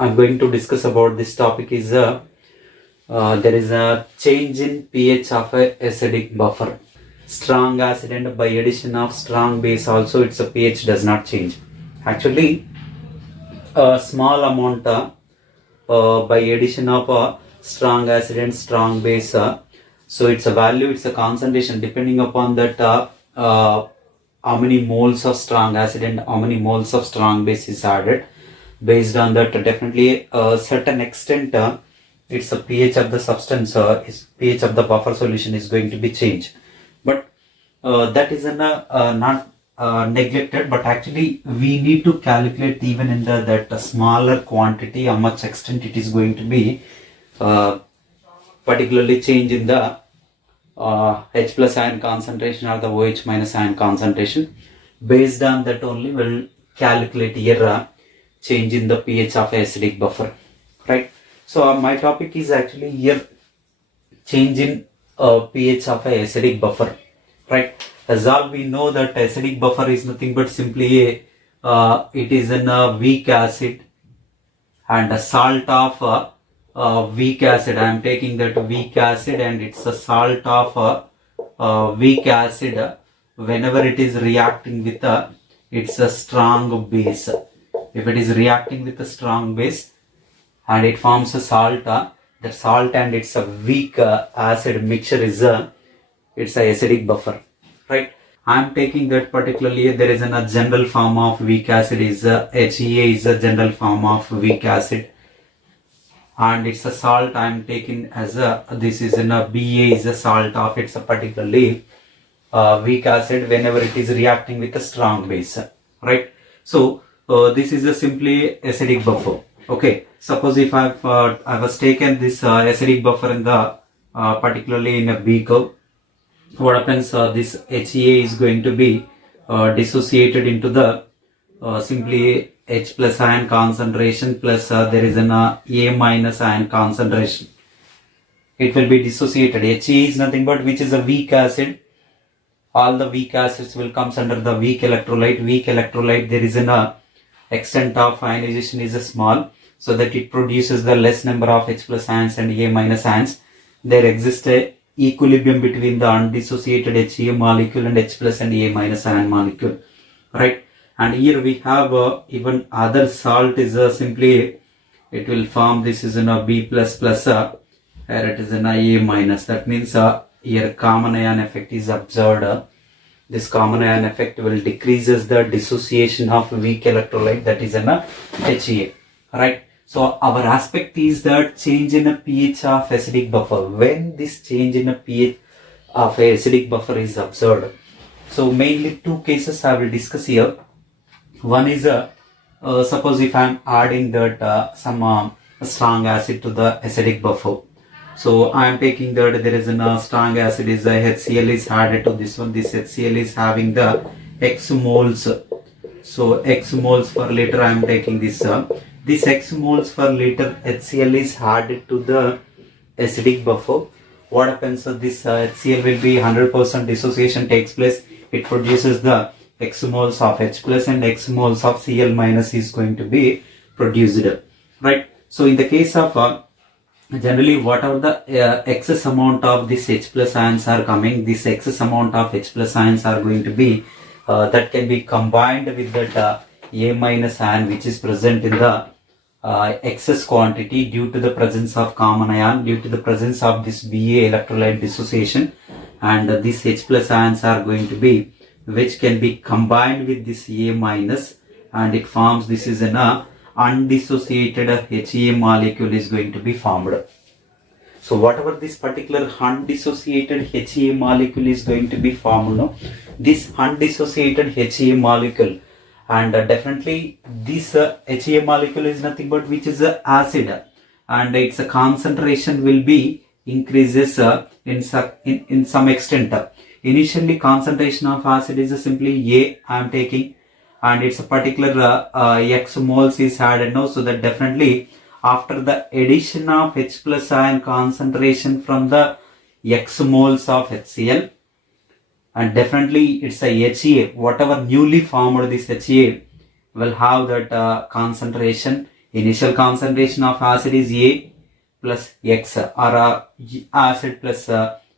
I'm going to discuss about this topic is there is a change in pH of a acidic buffer. Strong acid and by addition of strong base also its pH does not change. Actually, a small amount by addition of strong acid and strong base. So it's a value, it's a concentration depending upon that how many moles of strong acid and how many moles of strong base is added. Based on that, definitely a certain extent it's a pH of the substance, is pH of the buffer solution is going to be changed. But that is not neglected, but actually we need to calculate even in that smaller quantity how much extent it is going to be particularly change in the H plus ion concentration or the OH minus ion concentration. Based on that only we'll calculate here change in the pH of acidic buffer, right? So my topic is actually here change in pH of a acidic buffer, right? As all we know that acidic buffer is nothing but simply it is in a weak acid and a salt of weak acid. I am taking that weak acid and it's a salt of weak acid whenever it is reacting with it's a strong base. If it is reacting with a strong base and it forms a salt, that salt and it's a weak acid mixture is it's a acidic buffer, right? I am taking that particularly there is a general form of weak acid is HEA is a general form of weak acid, and it's a salt I am taking as a this is in a BA is a salt of it's a particularly weak acid whenever it is reacting with a strong base, right? So this is a simply acidic buffer. Okay, suppose if I was taken this acidic buffer in the particularly in a beaker, what happens? This HEA is going to be dissociated into the simply H plus ion concentration plus there is an A minus ion concentration. It will be dissociated. HEA is nothing but which is a weak acid. All the weak acids will comes under the weak electrolyte. Weak electrolyte, there is an extent of ionization is a small, so that it produces the less number of H plus ions and A minus ions. There exists a equilibrium between the undissociated HEA molecule and H plus and A minus ion molecule, right? And here we have even other salt is simply it will form this is in a B plus plus here it is in a A minus. That means here common ion effect is observed. This common ion effect will decreases the dissociation of weak electrolyte, that is in a HEA, right? So our aspect is that change in a pH of acidic buffer. When this change in a pH of a acidic buffer is observed, so mainly two cases I will discuss here. One is suppose if I am adding that some strong acid to the acidic buffer. So I am taking that there is a strong acid is HCl is added to this one. This HCl is having the X moles. So X moles per liter I am taking this. This X moles per liter HCl is added to the acidic buffer. What happens? This HCl will be 100% dissociation takes place. It produces the X moles of H plus and X moles of Cl minus is going to be produced, right? So in the case of generally whatever the excess amount of this H plus ions are coming, this excess amount of H plus ions are going to be that can be combined with that A minus ion which is present in the excess quantity due to the presence of common ion, due to the presence of this BA electrolyte dissociation, and these H plus ions are going to be which can be combined with this A minus and it forms this is an undissociated HEA molecule is going to be formed. So whatever this particular undissociated HEA molecule is going to be formed, no? This undissociated HEA molecule, and definitely this HEA molecule is nothing but which is acid, and its concentration will be increases in some extent. Initially concentration of acid is simply A I am taking, and it's a particular X moles is added now, so that definitely after the addition of H plus ion concentration from the X moles of HCl, and definitely it's a HEA, whatever newly formed this HEA will have that concentration Initial concentration of acid is A plus X, or acid plus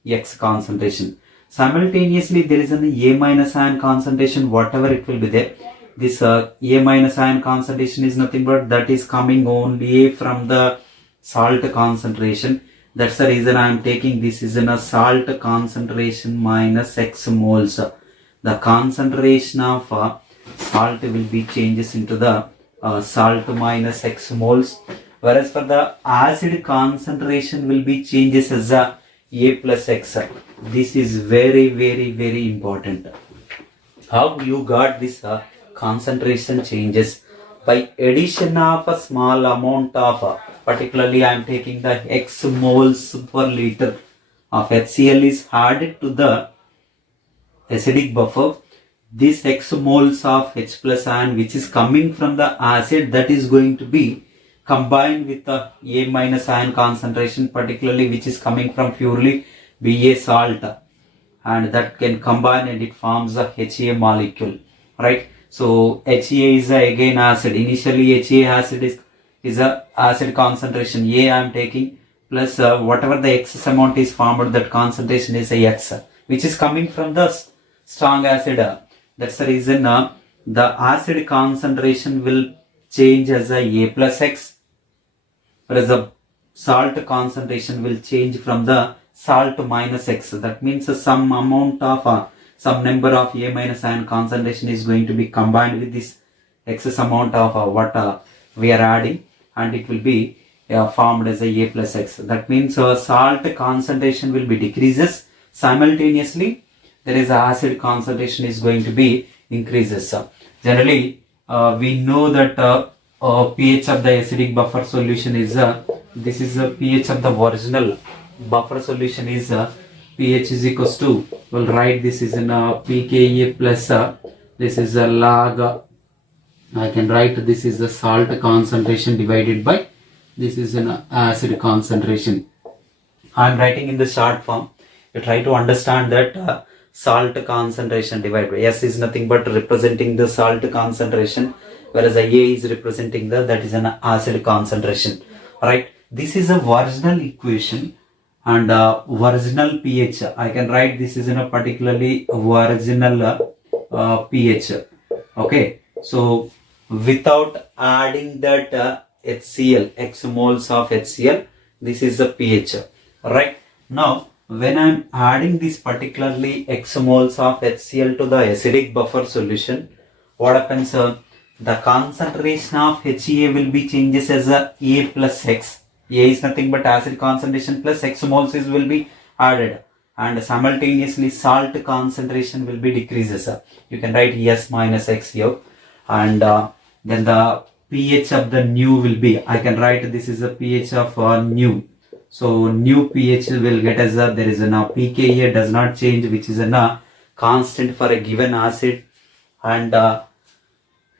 X concentration. Simultaneously, there is an A minus ion concentration, whatever it will be there. This A minus ion concentration is nothing but that is coming only from the salt concentration. That's the reason I am taking this is in a salt concentration minus X moles. The concentration of salt will be changes into the salt minus X moles, whereas for the acid concentration will be changes as a plus X. This is very important. How you got this concentration changes? By addition of a small amount of particularly I am taking the X moles per liter of HCl is added to the acidic buffer. This X moles of H plus ion which is coming from the acid, that is going to be combined with the A minus ion concentration, particularly which is coming from purely Ba salt, and that can combine and it forms a HA molecule, right? So HA is again acid. Initially HA acid is a acid concentration A I am taking, plus whatever the excess amount is formed, that concentration is a X, which is coming from the strong acid. That's the reason the acid concentration will change as a plus X, whereas the salt concentration will change from the salt minus X. That means some amount of some number of A minus ion concentration is going to be combined with this excess amount of what we are adding, and it will be formed as a plus X. That means salt concentration will be decreases. Simultaneously, there is acid concentration is going to be increases. Generally, we know that pH of the acidic buffer solution is this is the pH of the original buffer solution is pH is equals to, we'll write this is in pKa plus this is a log, I can write this is the salt concentration divided by this is an acid concentration. I am writing in the short form. You try to understand that salt concentration divided by S is nothing but representing the salt concentration, whereas A is representing that is an acid concentration, right? This is a original equation, and original pH I can write this is in a particularly original pH. Okay, so without adding that HCl, X moles of HCl, this is the pH, right? Now when I am adding this particularly X moles of HCl to the acidic buffer solution, what happens? The concentration of HA will be changes as a plus X. A is nothing but acid concentration plus X moles will be added, and simultaneously salt concentration will be decreases. You can write S minus X here, and then the pH of the new will be, I can write this is the pH of new. So new pH will get as there is a pKa does not change, which is a constant for a given acid, and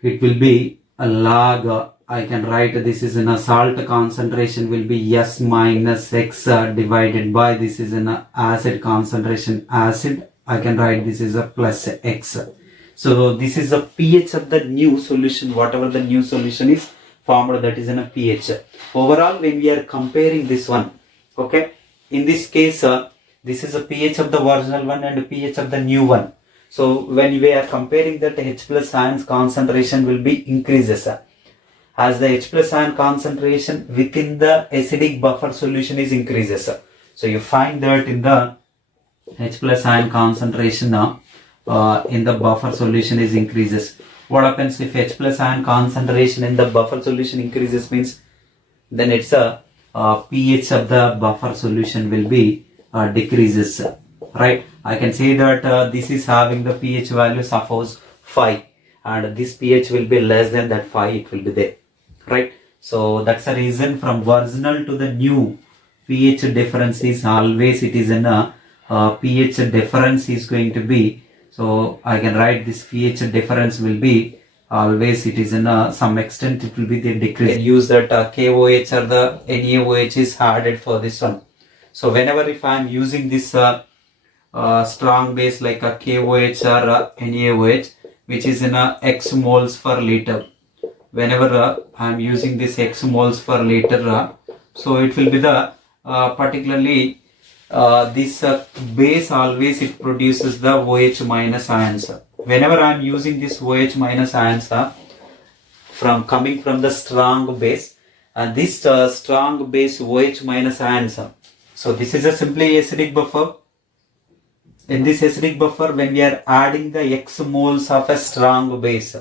it will be a log. I can write this is in a salt concentration will be S minus X divided by this is an acid concentration acid. I can write this is a plus X. So this is the pH of the new solution, whatever the new solution is formed, that is in a pH. Overall, when we are comparing this one, okay, in this case this is a pH of the original one and pH of the new one. So when we are comparing that, H plus ions concentration will be increases, as the H plus ion concentration within the acidic buffer solution is increases. So you find that in the H plus ion concentration in the buffer solution is increases. What happens if H plus ion concentration in the buffer solution increases means, then it's a pH of the buffer solution will be decreases, right? I can say that this is having the pH value suppose 5, and this pH will be less than that 5, it will be there, right? So that's the reason from original to the new pH difference is always it is in a pH difference is going to be, so I can write this pH difference will be always it is in some extent it will be the decrease. Use that KOH or the NaOH is added for this one. So whenever if I am using this strong base like a KOH or NaOH, which is in X moles per liter, whenever I am using this x moles per liter, so it will be the particularly this base always it produces the OH minus ions. Whenever I am using this OH minus ions from coming from the strong base, and this strong base OH minus ions. So this is a simply acidic buffer. In this acidic buffer, when we are adding the x moles of a strong base,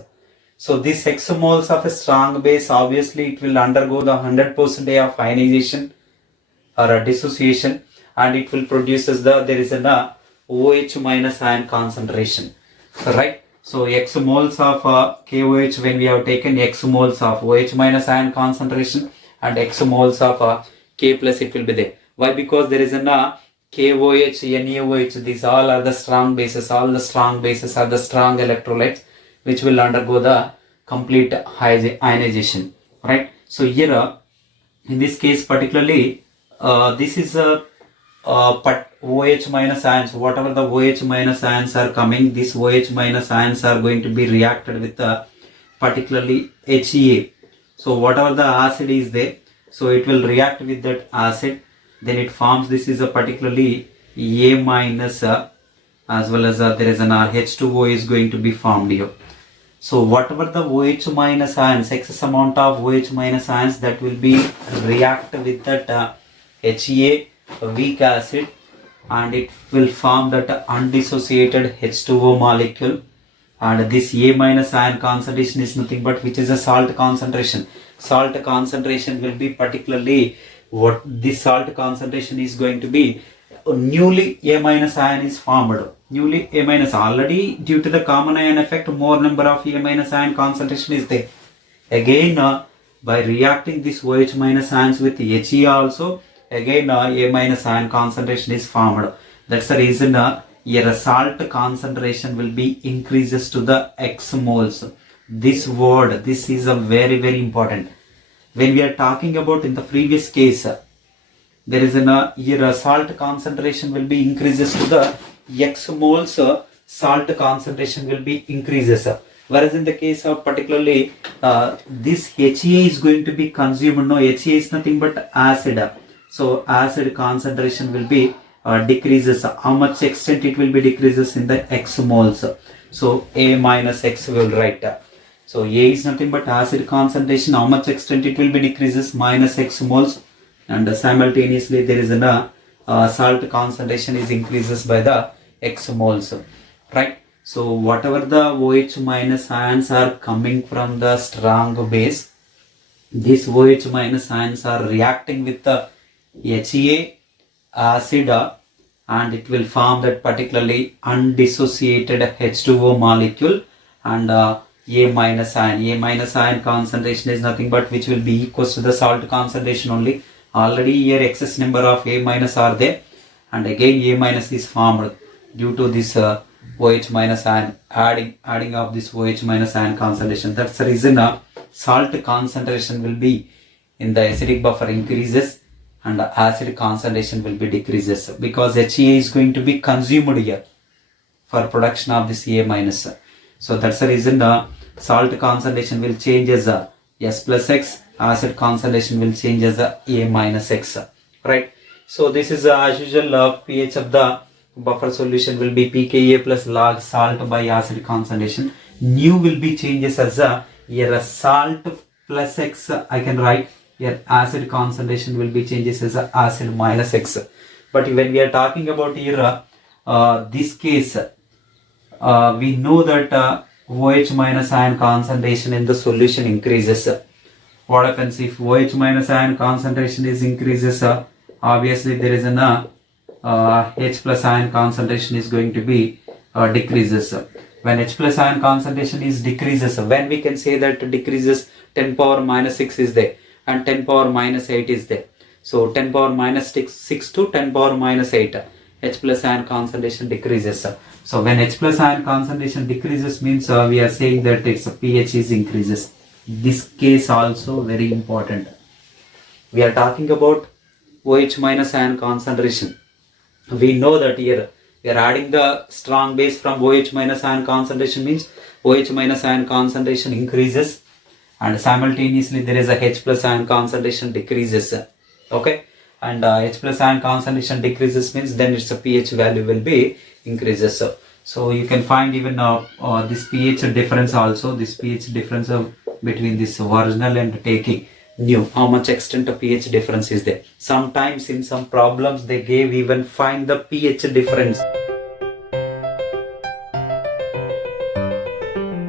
so this x moles of a strong base, obviously it will undergo the 100% of ionization or a dissociation, and it will produces the, there is an OH minus ion concentration, right? So x moles of KOH, when we have taken x moles of OH minus ion concentration and x moles of K plus, it will be there. Why? Because there is an KOH, NaOH, these all are the strong bases. All the strong bases are the strong electrolytes which will undergo the complete ionization, right? So here in this case particularly, this is a OH minus ions. Whatever the OH minus ions are coming, these OH minus ions are going to be reacted with particularly HEA. So whatever the acid is there, so it will react with that acid, then it forms, this is a particularly A minus as well as there is an H2O is going to be formed here. So whatever the OH minus ions, excess amount of OH minus ions, that will be react with that HEA weak acid, and it will form that undissociated H2O molecule, and this A minus ion concentration is nothing but which is a salt concentration. Salt concentration will be particularly, what this salt concentration is going to be, newly A minus ion is formed. Newly A minus, already due to the common ion effect, more number of A minus ion concentration is there. Again by reacting this OH minus ions with HE also, again A minus ion concentration is formed. That's the reason here salt concentration will be increases to the x moles. This word, this is a very important. When we are talking about in the previous case, there is an here a salt concentration will be increases to the x moles, salt concentration will be increases. Whereas in the case of particularly this HEA is going to be consumed. No, HEA is nothing but acid. So acid concentration will be decreases. How much extent it will be decreases in the x moles? So A minus x will write. So A is nothing but acid concentration. How much extent it will be decreases? Minus x moles, and simultaneously there is a salt concentration is increases by the x moles, right? So whatever the OH minus ions are coming from the strong base, these OH minus ions are reacting with the HEA acid, and it will form that particularly undissociated H2O molecule, and A minus ion. A minus ion concentration is nothing but which will be equals to the salt concentration only. Already here excess number of A minus are there, and again A minus is formed due to this OH minus ion adding of this OH minus ion concentration. That's the reason salt concentration will be in the acidic buffer increases and acid concentration will be decreases, because HEA is going to be consumed here for production of this A minus. So that's the reason salt concentration will change as S plus X, acid concentration will change as A minus X, right? So this is as usual pH of the buffer solution will be pKa plus log salt by acid concentration. Nu will be changes as here salt plus X, I can write here acid concentration will be changes as acid minus X. But when we are talking about here this case, we know that OH minus ion concentration in the solution increases. What happens if OH minus ion concentration is increases? Obviously there is an H plus ion concentration is going to be decreases. When H plus ion concentration is decreases, when we can say that decreases, 10 power minus 6 is there and 10 power minus 8 is there. So 10 power minus 6 to 10 power minus 8, H plus ion concentration decreases. So when H plus ion concentration decreases means we are saying that its pH is increases. This case also very important. We are talking about OH minus ion concentration. We know that here we are adding the strong base from OH minus ion concentration means OH minus ion concentration increases, and simultaneously there is a H plus ion concentration decreases. Okay, and H plus ion concentration decreases means then its pH value will be increases. So you can find even this pH difference also, this pH difference between this original and taking new, how much extent of pH difference is there. Sometimes in some problems they gave even find the pH difference